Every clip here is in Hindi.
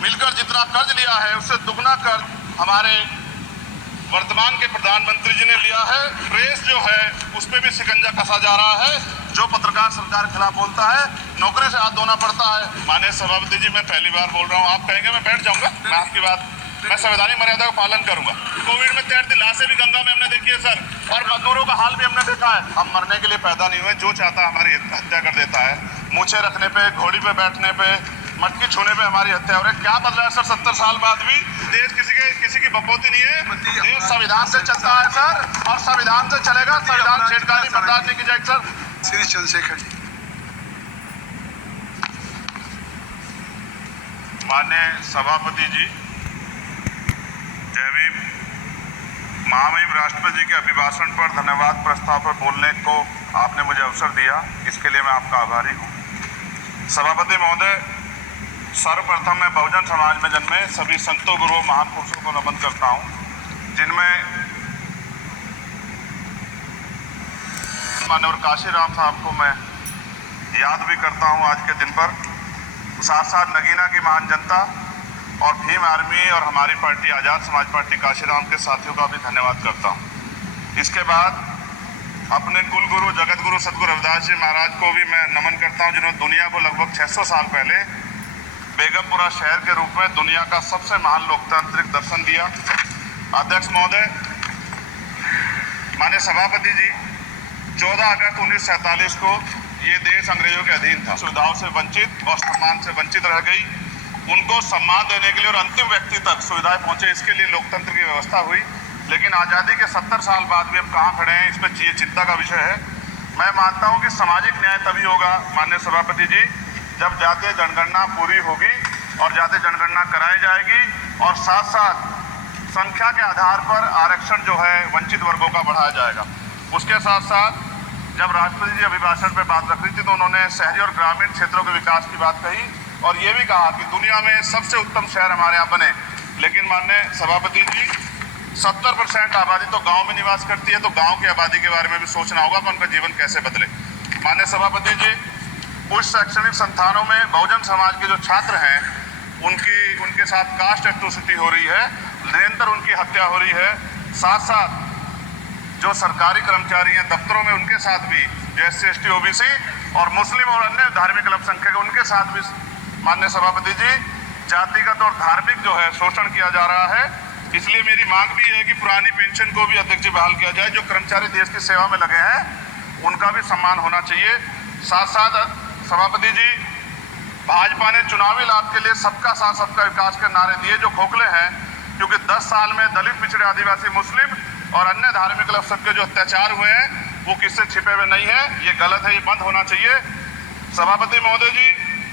मिलकर जितना कर्ज लिया है उससे दुगना कर्ज हमारे वर्तमान के प्रधानमंत्री जी ने लिया है। प्रेस जो है उस पर भी शिकंजा कसा जा रहा है। जो पत्रकार सरकार के खिलाफ बोलता है नौकरी से हाथ धोना पड़ता है। माननीय सभापति जी, मैं पहली बार बोल रहा हूँ, आप कहेंगे मैं बैठ जाऊंगा, मैं आपकी बात, मैं संवैधानिक मर्यादा का पालन करूंगा। कोविड में तैरती लाशें भी गंगा में हमने देखी है सर, और मजदूरों का हाल भी हमने देखा है। हम मरने के लिए पैदा नहीं हुए, जो चाहता है हमारी हत्या कर देता है। मूछे रखने पे, घोड़ी पे बैठने पे, मटकी छूने पे हमारी हत्या हो रही है। क्या बदला है सर 70 साल बाद भी? देश किसी की बपोती नहीं है। देश संविधान से चलता है सर, और संविधान से चलेगा। संविधान छेड़खानी बर्दाश्त नहीं की जाएगी सर। श्री चंद्रशेखर जी। माननीय सभापति जी, जय भीम। महामहिम राष्ट्रपति जी के अभिभाषण पर धन्यवाद प्रस्ताव पर बोलने को आपने मुझे अवसर दिया, इसके लिए मैं आपका आभारी हूँ। सभापति महोदय, सर्वप्रथम मैं बहुजन समाज में जन्मे सभी संतों, गुरुओं, महान पुरुषों को नमन करता हूँ, जिनमें माननीय काशीराम साहब को मैं याद भी करता हूँ आज के दिन पर। साथ साथ नगीना की महान जनता और भीम आर्मी और हमारी पार्टी आज़ाद समाज पार्टी काशीराम के साथियों का भी धन्यवाद करता हूँ। इसके बाद अपने कुल गुरु जगत गुरु सतगुरु रविदास जी महाराज को भी मैं नमन करता हूँ, जिन्होंने दुनिया को लगभग 600 साल पहले बेगमपुरा शहर के रूप में दुनिया का सबसे महान लोकतांत्रिक दर्शन दिया। अध्यक्ष महोदय, माननीय सभापति जी, 14 अगस्त 1947 को ये देश अंग्रेजों के अधीन था। सुविधाओं से वंचित और सम्मान से वंचित रह गई। उनको सम्मान देने के लिए और अंतिम व्यक्ति तक सुविधाएं पहुंचे, इसके लिए लोकतंत्र की व्यवस्था हुई। लेकिन आज़ादी के 70 साल बाद भी हम कहाँ खड़े हैं, इस पर ये चिंता का विषय है। मैं मानता हूँ कि सामाजिक न्याय तभी होगा माननीय सभापति जी, जब जातीय जनगणना पूरी होगी और जातीय जनगणना कराई जाएगी, और साथ साथ संख्या के आधार पर आरक्षण जो है वंचित वर्गों का बढ़ाया जाएगा। उसके साथ साथ जब राष्ट्रपति जी अभिभाषण पे बात रख रही थी तो उन्होंने शहरी और ग्रामीण क्षेत्रों के विकास की बात कही, और ये भी कहा कि दुनिया में सबसे उत्तम शहर हमारे यहाँ बने। लेकिन माननीय सभापति जी, 70% आबादी तो गाँव में निवास करती है, तो गाँव की आबादी के बारे में भी सोचना होगा कि उनका जीवन कैसे बदले। माननीय सभापति जी, उच्च शैक्षणिक संस्थानों में बहुजन समाज के जो छात्र हैं उनके साथ कास्ट एट्रोसिटी हो रही है, निरंतर उनकी हत्या हो रही है। साथ साथ जो सरकारी कर्मचारी हैं दफ्तरों में, उनके साथ भी जो SC ST OBC और मुस्लिम और अन्य धार्मिक अल्पसंख्यक उनके साथ भी माननीय सभापति जी जातिगत और धार्मिक जो है शोषण किया जा रहा है। इसलिए मेरी मांग भी है कि पुरानी पेंशन को भी अध्यक्ष जी बहाल किया जाए। जो कर्मचारी देश की सेवा में लगे हैं उनका भी सम्मान होना चाहिए। साथ साथ सभापति जी, भाजपा ने चुनावी लाभ के लिए सबका साथ सबका विकास के नारे दिए जो खोखले हैं, क्योंकि 10 साल में दलित, पिछड़े, आदिवासी, मुस्लिम और अन्य धार्मिक अल्पसंख्यक जो अत्याचार हुए हैं वो किससे छिपे हुए नहीं है। ये गलत है, ये बंद होना चाहिए। सभापति महोदय जी,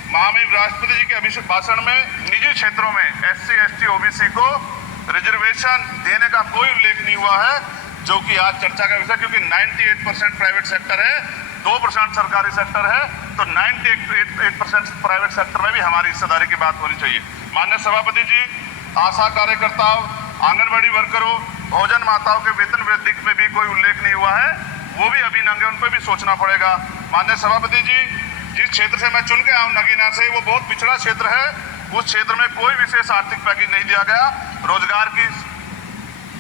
महामहिम राष्ट्रपति जी के अभिभाषण में निजी क्षेत्रों में SC ST OBC को रिजर्वेशन देने का कोई उल्लेख नहीं हुआ है, जो कि आज चर्चा का विषय, क्योंकि 98% प्राइवेट सेक्टर है, 2% सरकारी सेक्टर है, तो 98% प्राइवेट सेक्टर में भी हमारी हिस्सेदारी की बात होनी चाहिए। माननीय सभापति जी, आशा कार्यकर्ताओं, आंगनबाड़ी वर्करों, भोजन माताओं के वेतन वृद्धि में भी कोई उल्लेख नहीं हुआ है, वो भी अभी नंगे, उन पर भी सोचना पड़ेगा। माननीय सभापति जी, जिस क्षेत्र से मैं चुन के आऊँ नगीना से, वो बहुत पिछड़ा क्षेत्र है। उस क्षेत्र में कोई विशेष आर्थिक पैकेज नहीं दिया गया, रोजगार की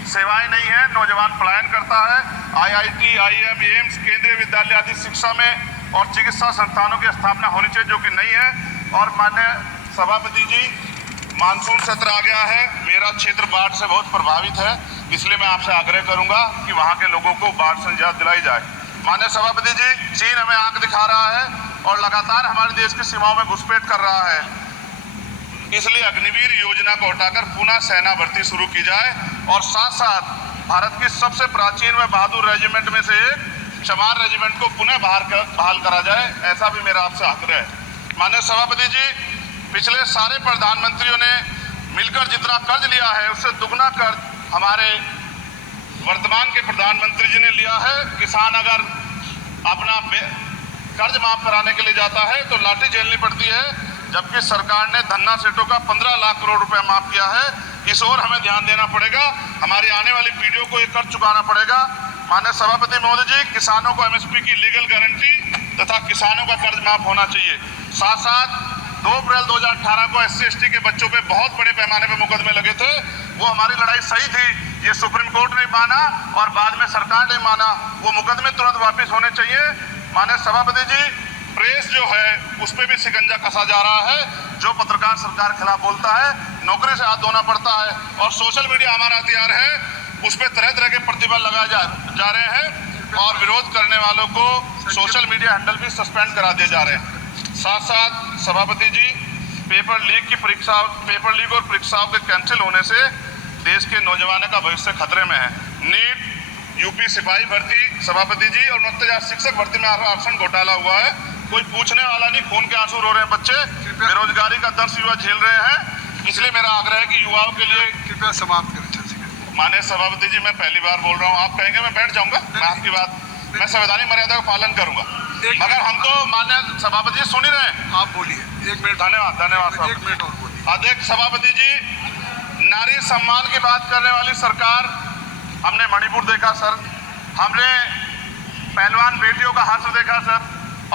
सेवाएं नहीं है, नौजवान पलायन करता है। IIT, IIM, एम्स, केंद्रीय विद्यालय आदि शिक्षा में और चिकित्सा संस्थानों की स्थापना होनी चाहिए, जो कि नहीं है। और माननीय सभापति जी, मानसून सत्र आ गया है, मेरा क्षेत्र बाढ़ से बहुत प्रभावित है, इसलिए मैं आपसे आग्रह करूंगा कि वहां के लोगों को बाढ़ से निजात दिलाई जाए। माननीय सभापति जी, चीन हमें आंख दिखा रहा है और लगातार हमारे देश की सीमाओं में घुसपैठ कर रहा है, इसलिए अग्निवीर योजना को हटाकर पुनः सेना भर्ती शुरू की जाए, और साथ साथ भारत की सबसे प्राचीन व बहादुर रेजिमेंट में से एक चमार रेजिमेंट को पुनः बहाल करा जाए, ऐसा भी मेरा आपसे आग्रह है। माननीय सभापति जी, पिछले सारे प्रधानमंत्रियों ने मिलकर जितना कर्ज लिया है उससे दुगना कर्ज हमारे वर्तमान के प्रधानमंत्री जी ने लिया है। किसान अगर अपना कर्ज माफ कराने के लिए जाता है तो लाठी झेलनी पड़ती है, जबकि सरकार ने धन्ना सेठों का 15 लाख करोड़ रुपया माफ किया है। इस ओर हमें ध्यान देना पड़ेगा, हमारी आने वाली पीढ़ियों को ये कर्ज चुकाना पड़ेगा। माननीय सभापति महोदय जी, किसानों को MSP की लीगल गारंटी तथा किसानों का कर्ज माफ होना चाहिए। साथ साथ 2 अप्रैल 2018 को SC/ST के बच्चों पे बहुत बड़े पैमाने पे मुकदमे लगे थे। वो हमारी लड़ाई सही थी, ये सुप्रीम कोर्ट ने माना और बाद में सरकार ने माना। वो मुकदमे तुरंत वापस होने चाहिए। माननीय सभापति जी, प्रेस जो है उस पर भी शिकंजा कसा जा रहा है। जो पत्रकार सरकार के खिलाफ बोलता है नौकरी से हाथ धोना पड़ता है, और सोशल मीडिया हमारा हथियार है, उस पर तरह तरह के प्रतिबंध लगाए जा रहे हैं और विरोध करने वालों को सोशल मीडिया हैंडल भी सस्पेंड करा दिए जा रहे हैं। साथ साथ सभापति जी, पेपर लीक और परीक्षाओं के कैंसिल होने से देश के नौजवानों का भविष्य खतरे में है। नीट, यूपी सिपाही भर्ती सभापति जी और 69,000 शिक्षक भर्ती में आरक्षण घोटाला हुआ है, कोई पूछने वाला नहीं, खून के आंसू रो रहे हैं बच्चे, बेरोजगारी का दर्द युवा झेल रहे हैं। इसलिए मेरा आग्रह है कि युवाओं के लिए कृपया समाप्त करें। माननीय सभापति जी, मैं पहली बार बोल रहा हूँ, आप कहेंगे मैं बैठ जाऊंगा, मैं आपकी बात, मैं संवैधानिक मर्यादा का पालन करूंगा, मगर हम तो माननीय सभापति जी सुन ही रहे हैं। आप बोलिए, 1 मिनट। धन्यवाद। 1 मिनट और बोलिए। अध्यक्ष सभापति जी, नारी सम्मान की बात करने वाली सरकार, हमने मणिपुर देखा सर, हमने पहलवान बेटियों का हर्ष देखा सर,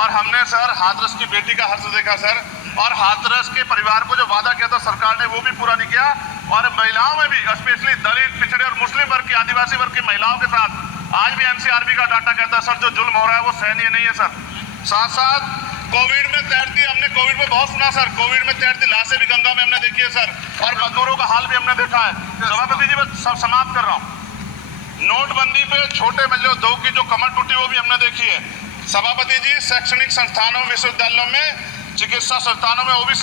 और हमने सर हाथरस की बेटी का हर्ष देखा सर, और हाथरस के परिवार को जो वादा किया था सरकार ने वो भी पूरा नहीं किया। और महिलाओं में भी, स्पेशली दलित, पिछड़े और मुस्लिम वर्ग की, आदिवासी वर्ग की महिलाओं के साथ आज भी NCRB का डाटा कहता है सर जो जुल्म हो रहा है वो सहनीय नहीं है सर। साथ साथ कोविड में तैरती, हमने कोविड में बहुत सुना सर, कोविड में तैरती लाशें भी गंगा में हमने देखी है सर, और मजदूरों का हाल भी हमने देखा है। सभापति जी, मैं समाप्त कर रहा हूँ। नोटबंदी पे छोटे उद्योग की जो कमर टूटी वो भी हमने देखी है। सभापति जी, शैक्षणिक संस्थानों, विश्वविद्यालयों में, चिकित्सा संस्थानों में OBC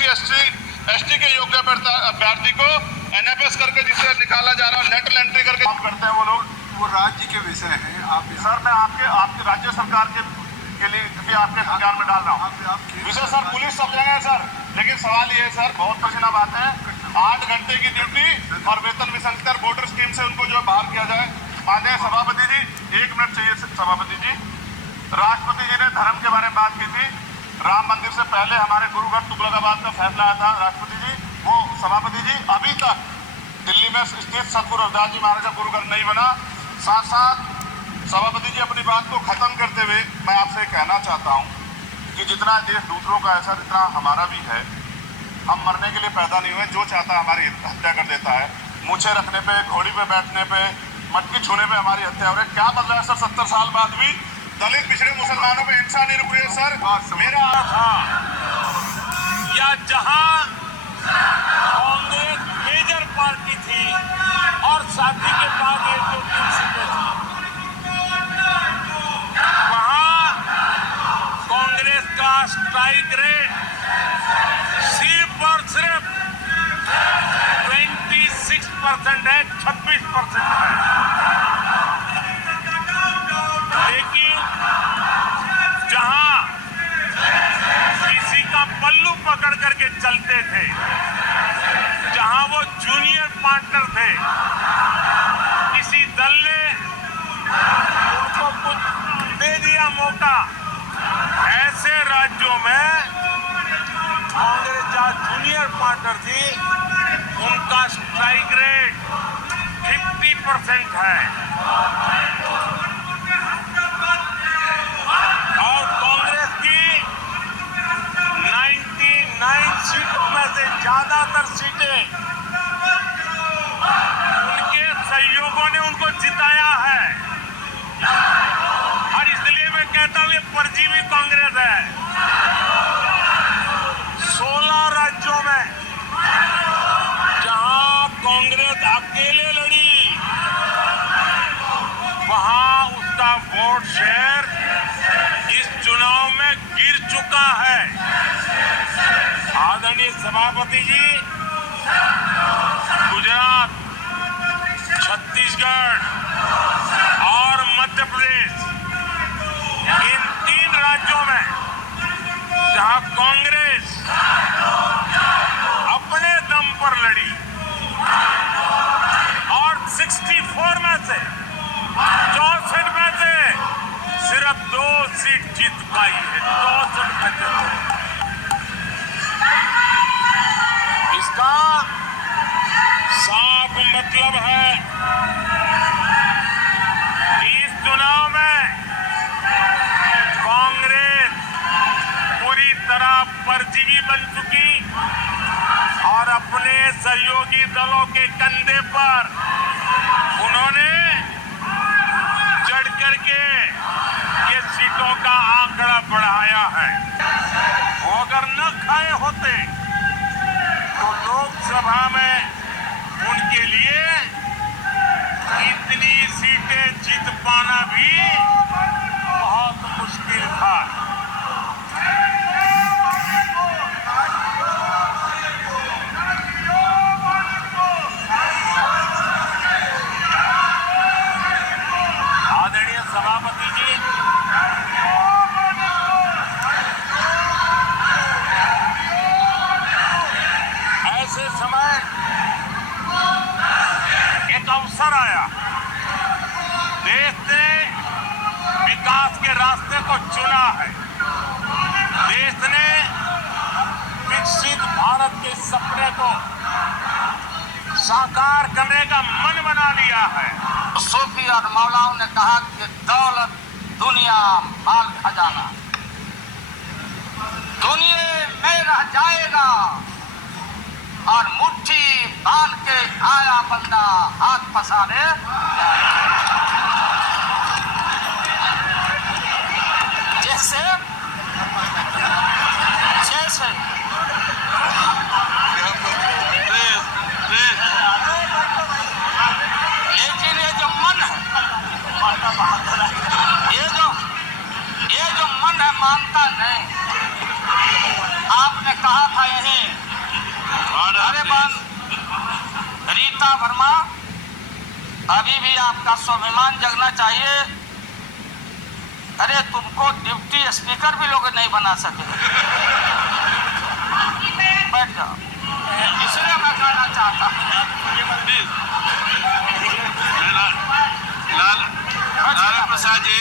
ST के योग्य अभ्यर्थी को NFS करके जिससे निकाला जा रहा है, लेटरल एंट्री करके काम करते हैं वो लोग, वो राज्य के विषय हैं। आप सर, मैं आपके राज्य सरकार के लिए भी आपके संज्ञान में डाल रहा हूँ विषय सर। पुलिस सब जगह है सर, लेकिन सवाल ये है सर, बहुत पसीना बात है, 8 घंटे की ड्यूटी और वेतन विसंगति बॉर्डर स्कीम से उनको जो बाहर किया जाए। माननीय सभापति जी, 1 मिनट चाहिए सभापति जी। राष्ट्रपति जी ने धर्म के बारे में बात की थी, राम मंदिर से पहले हमारे गुरुघर तुगलकाबाद का फैसला आया था राष्ट्रपति जी, वो सभापति जी अभी तक दिल्ली में स्थित सतगुरु रविदास जी महाराज का गुरुघर नहीं बना। साथ साथ सभापति जी, अपनी बात को खत्म करते हुए मैं आपसे कहना चाहता हूं कि जितना देश दूसरों का ऐसा, जितना हमारा भी है, हम मरने के लिए पैदा नहीं हुए, जो चाहता है हमारी हत्या कर देता है। मूछे रखने पे, घोड़ी पे बैठने पे, मटकी छूने पे हमारी हत्या हो रही है। क्या बदला है सर 70 साल बाद भी? दलित, पिछड़े, मुसलमानों पे हिंसा नहीं रुक रही है सर। मेरा था या जहां कांग्रेस मेजर पार्टी थी और साथी के बाद 1-2-3 सीटें थी, वहां कांग्रेस का स्ट्राइक रेट सिर्फ और सिर्फ 26% है, 26% है। लेकिन जहां किसी का पल्लू पकड़ करके चलते थे, जहां वो जूनियर पार्टनर थे, किसी दल ने उनको कुछ दे दिया मौका, ऐसे राज्यों में कांग्रेस जहां जूनियर पार्टनर थी, उनका स्ट्राइक रेट 50% है। और कांग्रेस की 99 सीटों में से ज्यादातर सीटें उनके सहयोगियों ने उनको जिताया है। और इसलिए मैं कहता हूं ये परजीवी कांग्रेस है। 16 राज्यों में जहां कांग्रेस अकेले लड़ी, वहां उसका वोट शेयर इस चुनाव में गिर चुका है। आदरणीय सभापति जी, गुजरात, छत्तीसगढ़ और मध्य प्रदेश, इन 3 राज्यों में जहां कांग्रेस अपने दम पर लड़ी और 64 में से 64 में से सिर्फ 2 सीट जीत पाई है। 64 में से इसका साफ मतलब है कि इस चुनाव में कांग्रेस पूरी तरह परजीवी बन चुकी और अपने सहयोगी दलों के कंधे पर उन्होंने चढ़ करके ये सीटों का आंकड़ा बढ़ाया है। वो अगर न खाए होते तो लोकसभा में उनके लिए इतनी सीटें जीत पाना भी बहुत मुश्किल था। आदरणीय सभापति जी, ऐसे समय एक अवसर आया, देश ने विकास के रास्ते को चुना है, देश ने विकसित भारत के सपने को साकार करने का मन बना लिया है। सूफी और मौलाओं ने कहा कि दौलत दुनिया माल खजाना दुनिया में रह जाएगा और मुट्ठी बांध के आया बंदा हाथ पसारे जैसे जैसे लेकिन ये जो मन है, ये जो मन है मानता नहीं। आपने कहा था यही, अरे बन रीता वर्मा, अभी भी आपका स्वाभिमान जगना चाहिए। अरे तुमको डिप्टी स्पीकर भी लोग नहीं बना सके। बैठ जाओ, इसलिए मैं कहना चाहता हूँ लालू प्रसाद जी,